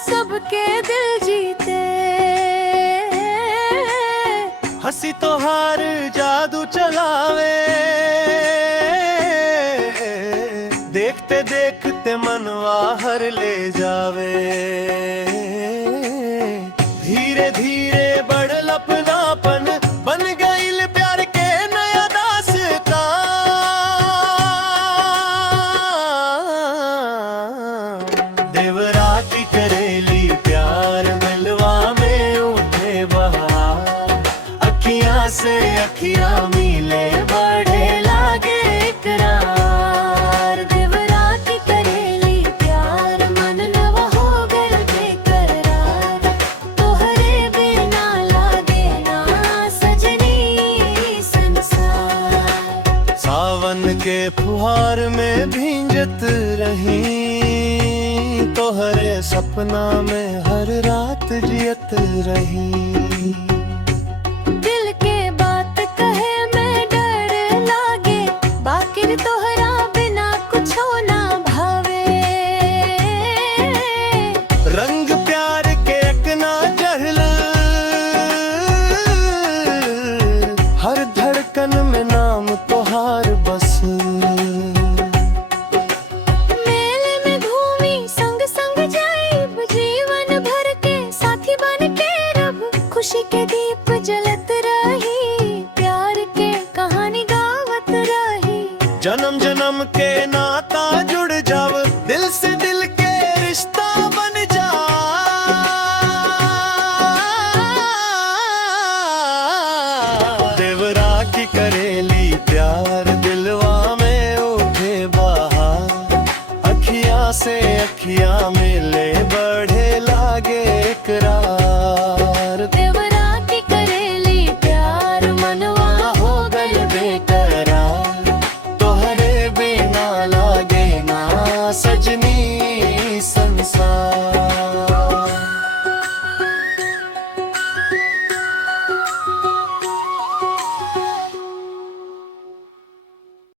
सबके दिल जीते। हंसी तो हार जादू चलावे, देखते देखते मनवा हर ले जावे। धीरे धीरे बढ़ल अपनापन, बन गईल प्यार के नया दास्तां। देवराती करेली प्यार, मिलवा में उठे बहार। अखियां से अखियां मिले, बढ़े लागे इकरार। देवराती करेली प्यार, मन नवा हो गए बेकरार। तोहरे बिना लागे ना सजनी संसार। सावन के फुहार में भींजत रही, तोहरे सपना में हर रात जियत रही।